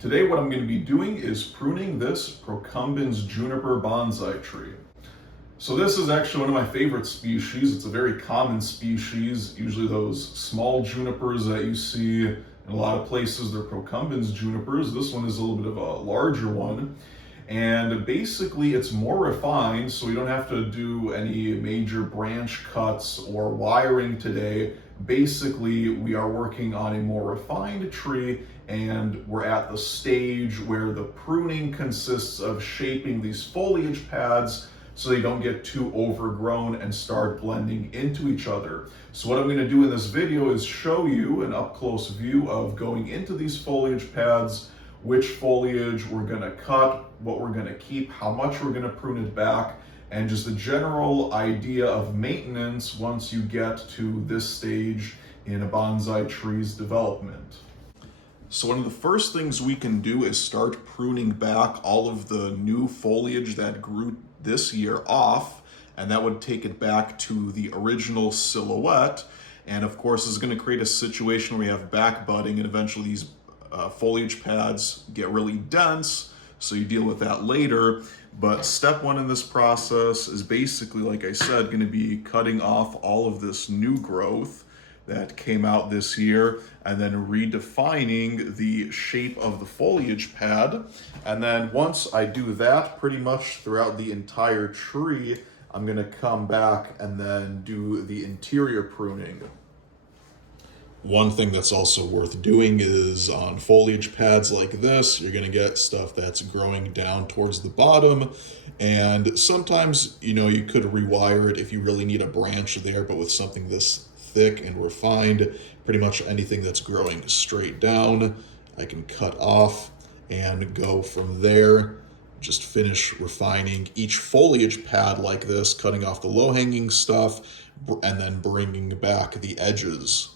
Today what I'm going to be doing is pruning this Procumbens Juniper Bonsai tree. So this is actually one of my favorite species. It's a very common species. Usually those small junipers that you see in a lot of places, they're Procumbens junipers. This one is a little bit of a larger one. And basically it's more refined, so we don't have to do any major branch cuts or wiring today. Basically, we are working on a more refined tree, and we're at the stage where the pruning consists of shaping these foliage pads so they don't get too overgrown and start blending into each other. So what I'm going to do in this video is show you an up-close view of going into these foliage pads, which foliage we're going to cut, what we're going to keep, how much we're going to prune it back, and just a general idea of maintenance once you get to this stage in a bonsai tree's development. So one of the first things we can do is start pruning back all of the new foliage that grew this year off, and that would take it back to the original silhouette. And of course, this is going to create a situation where we have back budding, and eventually these foliage pads get really dense, so you deal with that later. But step one in this process is basically, like I said, going to be cutting off all of this new growth that came out this year, and then redefining the shape of the foliage pad. And then once I do that pretty much throughout the entire tree, I'm going to come back and then do the interior pruning. One thing that's also worth doing is on foliage pads like this, you're going to get stuff that's growing down towards the bottom. And sometimes, you could rewire it if you really need a branch there, but with something this thick and refined, pretty much anything that's growing straight down, I can cut off and go from there. Just finish refining each foliage pad like this, cutting off the low-hanging stuff, and then bringing back the edges.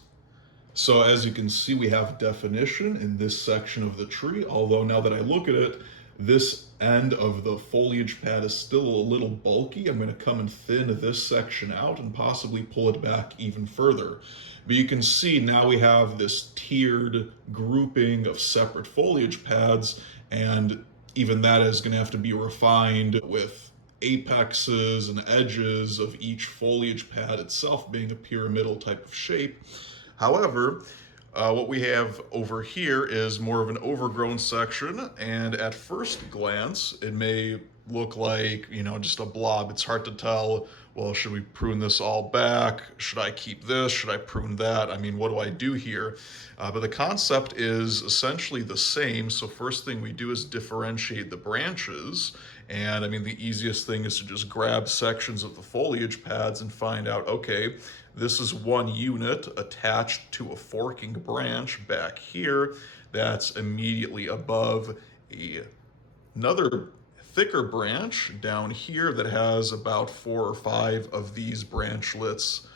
So as you can see, we have definition in this section of the tree, although now that I look at it, this end of the foliage pad is still a little bulky. I'm going to come and thin this section out and possibly pull it back even further. But you can see now we have this tiered grouping of separate foliage pads, and even that is going to have to be refined with apexes and edges of each foliage pad itself being a pyramidal type of shape. However, what we have over here is more of an overgrown section, and at first glance, it may look like, just a blob. It's hard to tell, well, should we prune this all back? Should I keep this? Should I prune that? I mean, what do I do here? But the concept is essentially the same. So first thing we do is differentiate the branches. And I mean, the easiest thing is to just grab sections of the foliage pads and find out, okay, this is one unit attached to a forking branch back here that's immediately above another thicker branch down here that has about 4 or 5 of these branchlets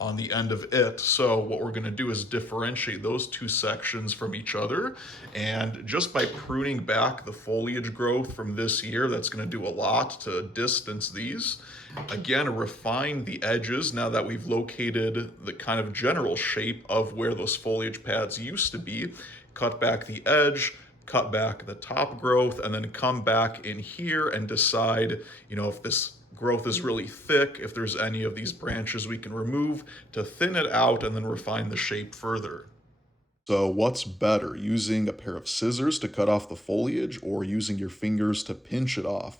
on the end of it. So what we're going to do is differentiate those two sections from each other, and just by pruning back the foliage growth from this year, that's going to do a lot to distance these. Again, refine the edges now that we've located the kind of general shape of where those foliage pads used to be. Cut back the edge, cut back the top growth, and then come back in here and decide, if this growth is really thick, if there's any of these branches we can remove to thin it out and then refine the shape further. So what's better, using a pair of scissors to cut off the foliage or using your fingers to pinch it off?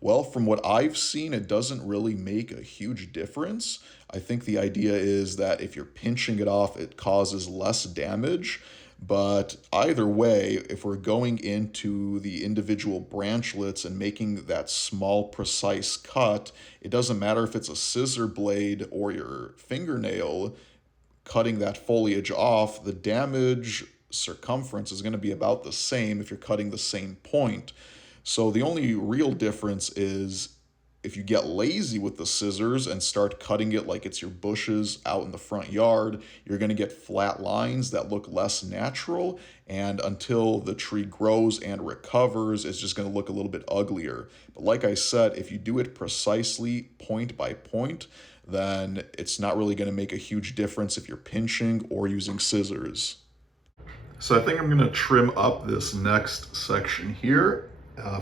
Well, from what I've seen, it doesn't really make a huge difference. I think the idea is that if you're pinching it off, it causes less damage. But either way, if we're going into the individual branchlets and making that small, precise cut, it doesn't matter if it's a scissor blade or your fingernail cutting that foliage off, the damage circumference is going to be about the same if you're cutting the same point. So the only real difference is if you get lazy with the scissors and start cutting it like it's your bushes out in the front yard, you're going to get flat lines that look less natural, and until the tree grows and recovers, it's just going to look a little bit uglier. But like I said, if you do it precisely point by point, then it's not really going to make a huge difference if you're pinching or using scissors. So I think I'm gonna trim up this next section here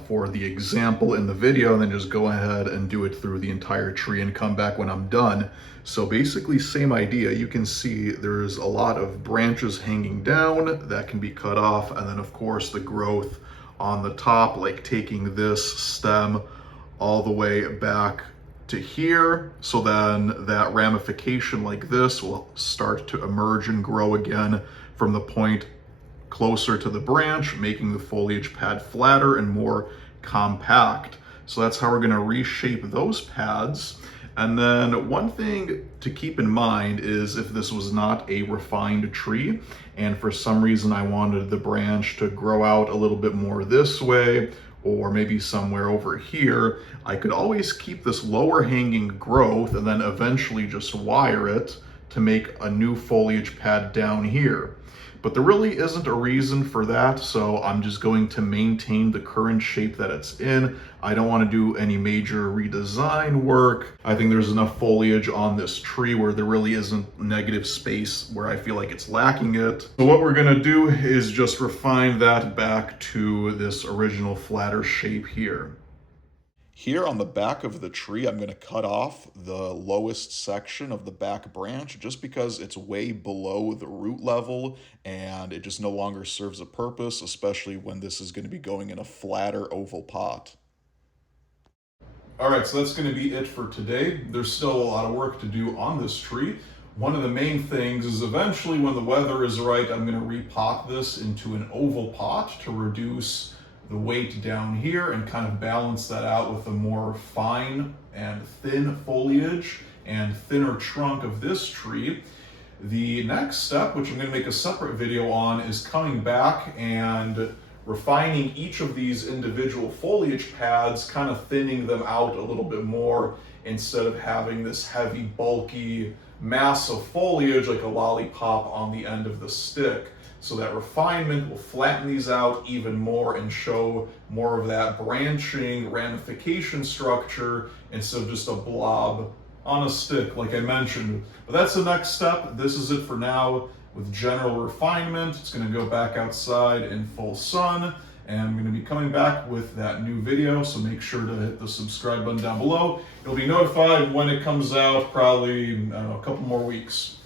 for the example in the video, and then just go ahead and do it through the entire tree and come back when I'm done. So basically same idea. You can see there's a lot of branches hanging down that can be cut off, and then of course the growth on the top, like taking this stem all the way back to here. So then that ramification like this will start to emerge and grow again from the point closer to the branch, making the foliage pad flatter and more compact. So that's how we're going to reshape those pads. And then one thing to keep in mind is if this was not a refined tree and for some reason I wanted the branch to grow out a little bit more this way or maybe somewhere over here, I could always keep this lower hanging growth and then eventually just wire it to make a new foliage pad down here. But there really isn't a reason for that, so I'm just going to maintain the current shape that it's in. I don't want to do any major redesign work. I think there's enough foliage on this tree where there really isn't negative space where I feel like it's lacking it. So what we're going to do is just refine that back to this original flatter shape here. Here on the back of the tree, I'm going to cut off the lowest section of the back branch just because it's way below the root level and it just no longer serves a purpose, especially when this is going to be going in a flatter oval pot. All right, so that's going to be it for today. There's still a lot of work to do on this tree. One of the main things is eventually when the weather is right, I'm going to repot this into an oval pot to reduce the weight down here and kind of balance that out with a more fine and thin foliage and thinner trunk of this tree. The next step, which I'm going to make a separate video on, is coming back and refining each of these individual foliage pads, kind of thinning them out a little bit more instead of having this heavy, bulky mass of foliage like a lollipop on the end of the stick. So that refinement will flatten these out even more and show more of that branching ramification structure instead of just a blob on a stick like I mentioned. But that's the next step. This is it for now with general refinement. It's going to go back outside in full sun and I'm going to be coming back with that new video, so make sure to hit the subscribe button down below. You'll be notified when it comes out, probably, I don't know, a couple more weeks.